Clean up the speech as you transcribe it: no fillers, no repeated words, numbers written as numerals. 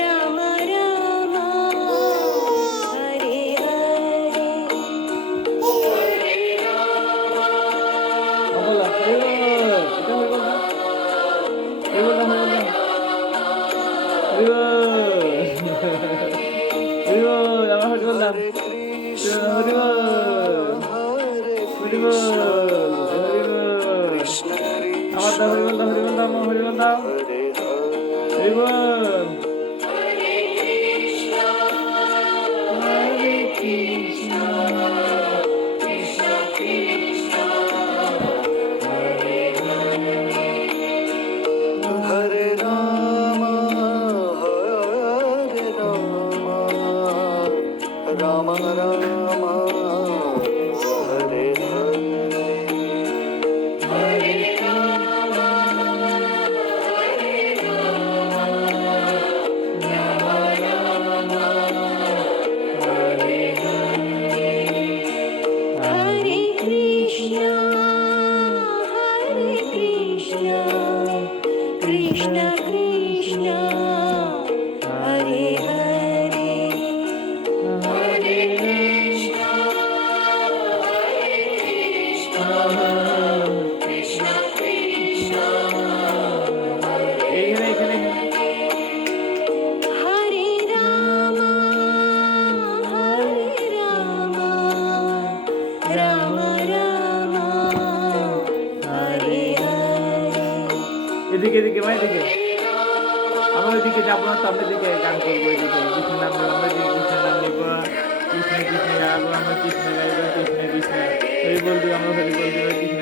রাম রাম হরে হরে। বলা এটা হয়ে বললাম হয়ে বললাম হয়ে বল আমার হরি বললাম হরি বল হরি বল হরি বল আমার দাও হরি বল দাও হরি বল দাও হরি বল দাও হরি বল হরে কৃষ্ণ কৃষ্ণ কৃষ্ণ হরে हरे राम राम राम हरे हरे। हरे राम हरे राम राम राम हरे हरे हरे कृष्ण कृष्ण कृष्ण हरे हरे। हरे कृष्ण कृष्ण कृष्ण এখানে हरे राम राम राम हरे हरे। এদিকে এদিকে ভাই এদিকে আমরা ওইদিকে যাবো না তো আমরা এদিকে গান করবো এদিকে কৃষ্ণ নাম নেবো আমরা এদিকে কৃষ্ণ নাম নেবো কৃষ্ণ কৃষ্ণ গাবো আমরা কৃষ্ণ গাইবো কৃষ্ণ কৃষ্ণ হরি বল দিব আমরা হরি বল দিব কৃষ্ণ